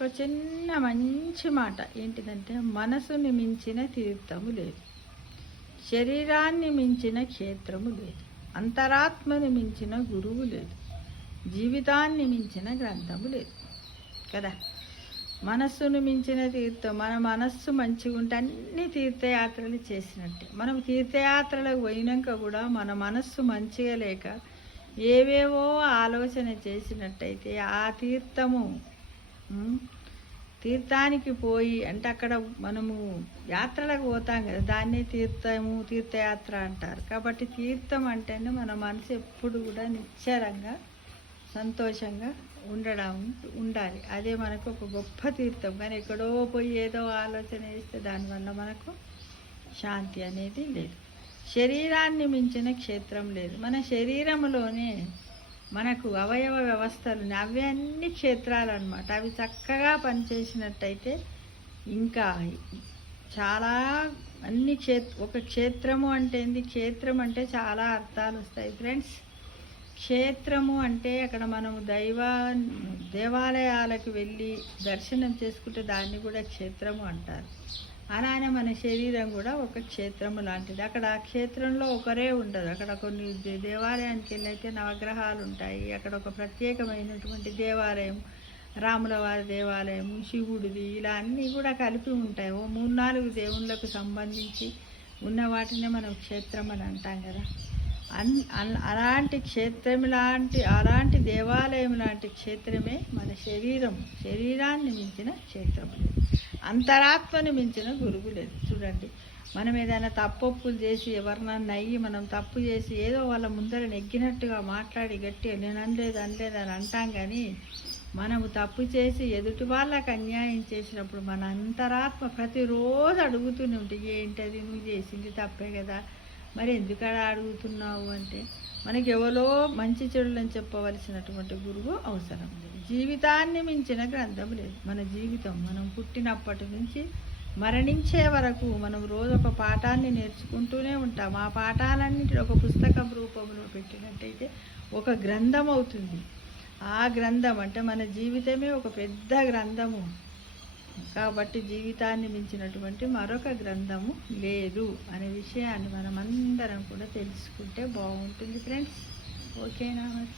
ఒక చిన్న మంచి మాట ఏంటిదంటే, మనసుని మించిన తీర్థము లేదు, శరీరాన్ని మించిన క్షేత్రము లేదు, అంతరాత్మని మించిన గురువు లేదు, జీవితాన్ని మించిన గ్రంథము లేదు కదా. మనస్సును మించిన తీర్థం, మన మనస్సు మంచిగా ఉంటే అన్ని తీర్థయాత్రలు చేసినట్టే. మనం తీర్థయాత్రలకు పోయినాక కూడా మన మనస్సు మంచిగా లేక ఏవేవో ఆలోచన చేసినట్టయితే ఆ తీర్థము తీర్థానికి పోయి, అంటే అక్కడ మనము యాత్రలకు పోతాం కదా, దాన్నే తీర్థయాత్ర అంటారు. కాబట్టి తీర్థం అంటేనే మన మనసు ఎప్పుడు కూడా నిశ్చలంగా సంతోషంగా ఉండాలి. అదే మనకు ఒక గొప్ప తీర్థం. కానీ ఎక్కడో పోయి ఏదో ఆలోచన చేస్తే దానివల్ల మనకు శాంతి అనేది లేదు. శరీరాన్ని మించిన క్షేత్రం లేదు. మన శరీరంలోనే మనకు అవయవ వ్యవస్థలు, అవి అన్ని క్షేత్రాలు అన్నమాట. అవి చక్కగా పనిచేసినట్టయితే ఇంకా చాలా అన్ని ఒక క్షేత్రము అంటే ఏంది? క్షేత్రం అంటే చాలా అర్థాలు వస్తాయి ఫ్రెండ్స్. క్షేత్రము అంటే అక్కడ మనము దేవాలయాలకు వెళ్ళి దర్శనం చేసుకుంటే దాన్ని కూడా క్షేత్రము అంటారు. అలానే మన శరీరం కూడా ఒక క్షేత్రము లాంటిది. అక్కడ ఆ క్షేత్రంలో ఒకరే ఉండదు. అక్కడ కొన్ని దేవాలయానికి వెళ్ళైతే నవగ్రహాలు ఉంటాయి. అక్కడ ఒక ప్రత్యేకమైనటువంటి దేవాలయం, రాముల వారి దేవాలయం, శివుడిది, ఇలా అన్నీ కూడా కలిపి ఉంటాయి. 3-4 దేవుళ్ళకు సంబంధించి ఉన్న వాటినే మనం క్షేత్రం అని అంటాం కదా. అలాంటి క్షేత్రం అలాంటి దేవాలయం లాంటి క్షేత్రమే మన శరీరాన్ని మించిన క్షేత్రం లేదు, అంతరాత్మని మించిన గురువు లేదు. చూడండి, మనం ఏదైనా తప్పొప్పులు చేసి ఎవరినన్నా మనం తప్పు చేసి ఏదో వాళ్ళ ముందర నెగ్గినట్టుగా మాట్లాడి గట్టిగా నేను అనలేదు అని అంటాం. కానీ మనము తప్పు చేసి ఎదుటి వాళ్ళకి అన్యాయం చేసినప్పుడు మన అంతరాత్మ ప్రతిరోజు అడుగుతూనే ఉంటుంది, ఏంటది నువ్వు చేసింది తప్పే కదా, మరి ఎందుకలా అడుగుతున్నావు అంటే మనకి ఎవరో మంచి చెడులని చెప్పవలసినటువంటి గురువు అవసరం లేదు. జీవితాన్ని మించిన గ్రంథం లేదు. మన జీవితం, మనం పుట్టినప్పటి నుంచి మరణించే వరకు మనం రోజు ఒక పాఠాన్ని నేర్చుకుంటూనే ఉంటాం. ఆ పాఠాలన్నింటి ఒక పుస్తకం రూపంలో పెట్టినట్టయితే ఒక గ్రంథం అవుతుంది. ఆ గ్రంథం అంటే మన జీవితమే ఒక పెద్ద గ్రంథము. కాబట్టి జీవితాన్ని మించినటువంటి మరొక గ్రంథము లేదు అనే విషయాన్ని మనం అందరం కూడా తెలుసుకుంటే బాగుంటుంది ఫ్రెండ్స్. ఓకేనా మరి?